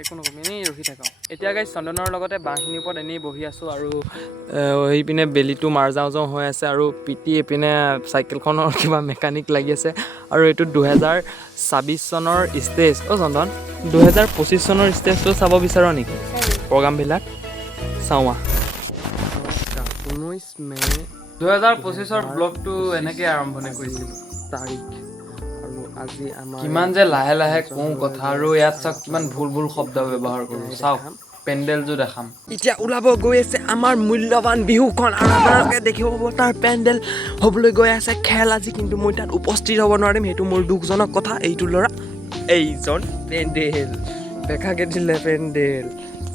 একো নকবি এনেই ৰখি থাকক এতিয়া গাইজ চন্দনৰ লগতে বাঁহখিনিৰ ওপৰত এনেই বহি আছোঁ আৰু সেইপিনে বেলিটো মাৰ যাওঁ যাওঁ হৈ আছে আৰু পিটি এইপিনে চাইকেলখনৰ কিবা মেকানিক লাগি আছে আৰু এইটো 2026 চনৰ ষ্টেজ চন্দন 2025 চনৰ ষ্টেজটো চাব বিচাৰ নেকি প্ৰগ্ৰামবিলাক চাওঁ 19 মে 2025ৰ ব্লগটো এনেকৈ আৰম্ভণি কৰিছিলোঁ তাৰিখ আৰু আজি আমাৰ কিমান যে লাহে লাহে কওঁ কথা আৰু ইয়াত চাওক কিমান ভুল ভুল শব্দ ব্যৱহাৰ কৰোঁ চাওক পেণ্ডেলযোৰ দেখাম এতিয়া ওলাব গৈ আছে আমাৰ মূল্যৱান বিহুখন আৰু আপোনালোকে দেখিব পাব তাৰ পেণ্ডেল হ'বলৈ গৈ আছে খেল আজি কিন্তু মই তাত উপস্থিত হ'ব নোৱাৰিম সেইটো মোৰ দুখজনক কথা এইটো ল'ৰা এইজন পেণ্ডেল দেখাকে দিলে পেণ্ডেল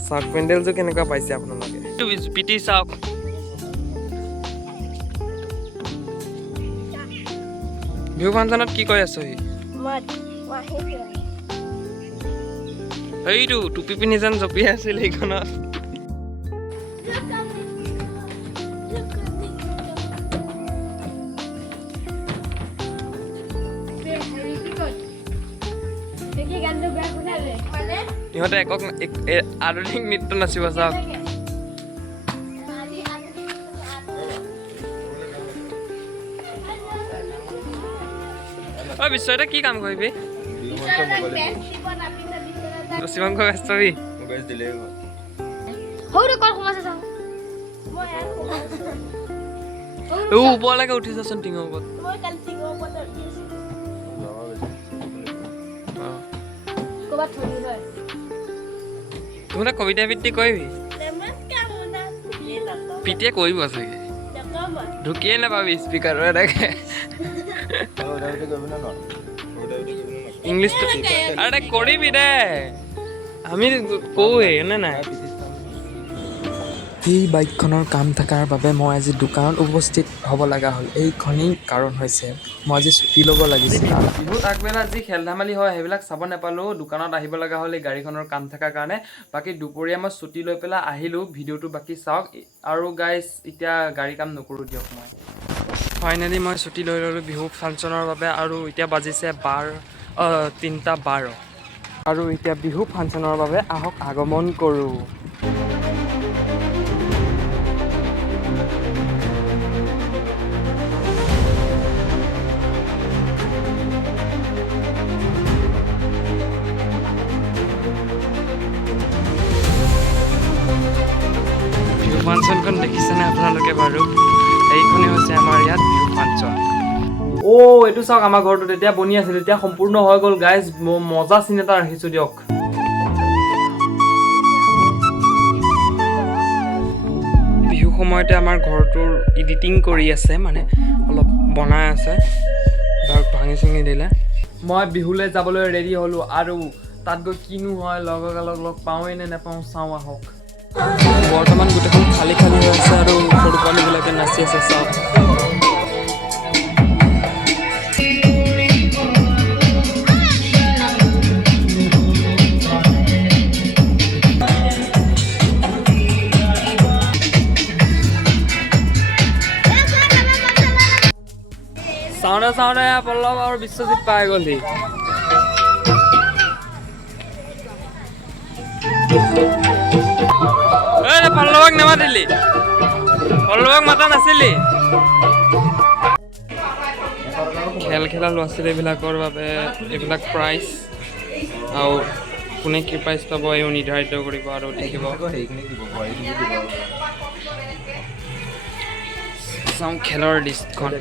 চাওক পেণ্ডেলযোৰ কেনেকুৱা পাইছে আপোনালোকে পিটি চাওক বিহু ফাংচনত কি কৈ আছহি সেইটো টুপি পিন্ধি যেন জঁপিয়াই আছিল সেইখনত ইহঁতে একক আধুনিক নৃত্য নাচিব চাওক বিশ্বতে কি কাম কৰিবি শিৱংক ব্যস্ত বি ওপৰলৈকে উঠিছচোন টিঙৰ ওপৰত তোমোলে কবিতা আবৃত্তি কৰিবি পিটিয়ে কৰিব চাগে ঢুকিয়ে নাপাবি স্পীকাৰৰ এনেকে ইংলিছটো আৰে কৰিবি দে আমি কওঁৱেই নে নাই এই বাইকখনৰ কাম থকাৰ বাবে মই আজি দোকানত উপস্থিত হ'ব লগা হ'ল এইখনেই কাৰণ হৈছে মই আজি ছুটি ল'ব লাগিছিল বিহুত আগবেলা যি খেল ধেমালি হয় সেইবিলাক চাব নাপালোঁ দোকানত আহিব লগা হ'ল এই গাড়ীখনৰ কাম থকাৰ কাৰণে বাকী দুপৰীয়া মই ছুটি লৈ পেলাই আহিলোঁ ভিডিঅ'টো বাকী চাওক আৰু গাইজ এতিয়া গাড়ী কাম নকৰোঁ দিয়ক মই ফাইনেলি মই ছুটি লৈ ল'লোঁ বিহু ফাংচনৰ বাবে আৰু এতিয়া বাজিছে 3:12 আৰু এতিয়া বিহু ফাংচনৰ বাবে আহক আগমন কৰোঁ বিহু ফাংচনখন দেখিছেনে আপোনালোকে বাৰু এইখনেই হৈছে আমাৰ ইয়াত বিহু ফাংচন এইটো চাওক আমাৰ ঘৰটো তেতিয়া বনি আছিল এতিয়া সম্পূৰ্ণ হৈ গ'ল গাইজ মজা চিন এটা ৰাখিছোঁ দিয়ক বিহু সময়তে আমাৰ ঘৰটোৰ এডিটিং কৰি আছে মানে অলপ বনাই আছে ধৰক ভাঙি চিঙি দিলে মই বিহুলৈ যাবলৈ ৰেডি হ'লোঁ আৰু তাত গৈ কিনো হয় লগ পাওঁৱেই নে নাপাওঁ চাওঁ আহক বৰ্তমান গোটেইখন খালী খালী হৈ আছে আৰু সৰু পোৱালীবিলাকে নাচি আছে চাওক চাওঁতে পল্লৱ আৰু বিশ্বজিৎ পাই গ'লহি পল্লৱক নেমাতিলি পল্লৱক মাতা নাছিলি খেল খেলা ল'ৰা ছোৱালীবিলাকৰ বাবে এইবিলাক প্ৰাইজ আৰু কোনে কি প্ৰাইজ পাব এইও নিৰ্ধাৰিত কৰিব আৰু দেখিব খেলৰ লিষ্টখন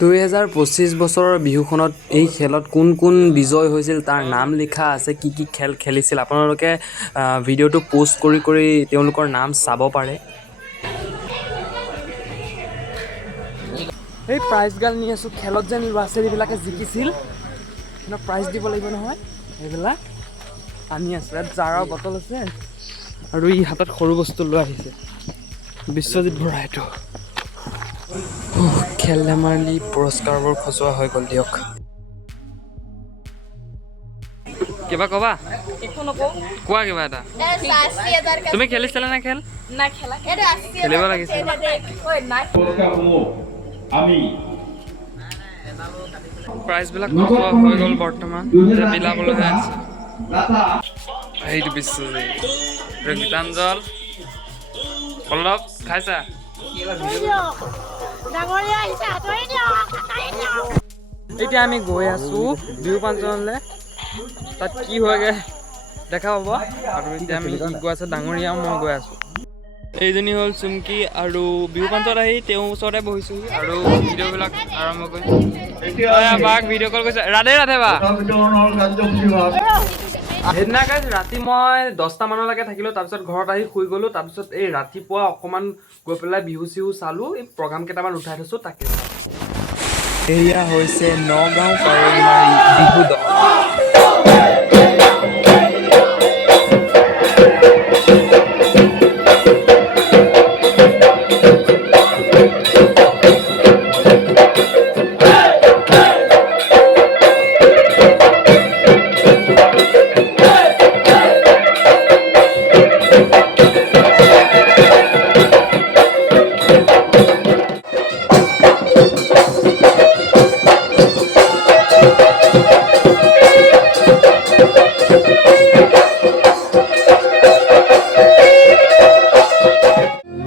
2025 বছৰৰ বিহুখনত এই খেলত কোন কোন বিজয় হৈছিল তাৰ নাম লিখা আছে কি কি খেল খেলিছিল আপোনালোকে ভিডিঅ'টো পোষ্ট কৰি তেওঁলোকৰ নাম চাব পাৰে এই প্ৰাইজগাল নি আছোঁ খেলত যেন ল'ৰা ছোৱালীবিলাকে জিকিছিল প্ৰাইজ দিব লাগিব নহয় সেইবিলাক আনি আছোঁ ইয়াত জাৰৰ বটল আছে আৰু ই হাতত সৰু বস্তু লৈ আহিছে বিশ্বজিৎ বৰা এইটো খেল ধেমালি পুৰস্কাৰবোৰ খচুৱা হৈ গ'ল দিয়ক কিবা ক'বা কোৱা কিবা এটা তুমি খেলিছিলা নে খেল খেলিব লাগিছিল প্ৰাইজবিলাক খচুৱা হৈ গ'ল বৰ্তমান বিলাবলৈ আছে সেইটো বিশ্বজিৎ গীতাঞ্জল পল্লৱ খাইছা এতিয়া আমি গৈ আছো বিহু পাঞ্চনলৈ তাত কি হয়গে দেখা পাব আৰু এতিয়া আমি গৈ আছো ডাঙৰীয়া মই গৈ আছো এইজনী হ'ল চুমকি আৰু বিহু পাঞ্চত আহি তেওঁ ওচৰতে বহিছোহি আৰু ভিডিঅ'বিলাক আৰম্ভ কৰিছোঁ বাক ভিডিঅ' কল কৰিছে ৰাধে ৰাধে বা সেইদিনা গাইজ ৰাতি মই 10টা মানলৈকে থাকিলোঁ তাৰপিছত ঘৰত আহি শুই গ'লোঁ তাৰপিছত এই ৰাতিপুৱা অকণমান গৈ পেলাই বিহু চিহু চালোঁ এই প্ৰগ্ৰাম কেইটামান উঠাই থৈছোঁ তাকে এয়া হৈছে নগাঁও কাৱৈমাৰী বিহু দল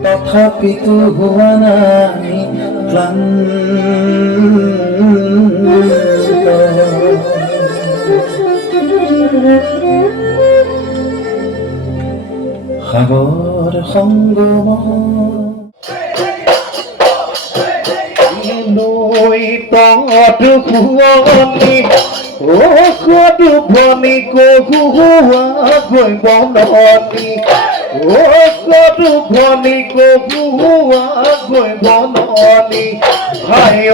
তথাপিতো হোৱা নাই ক্লান্ত সাগৰ সংগম নৈ তত শুৱনি কতো ভনি কহুৱা গৈ বননি কতো ভনি কহুৱা গৈ বননি হায়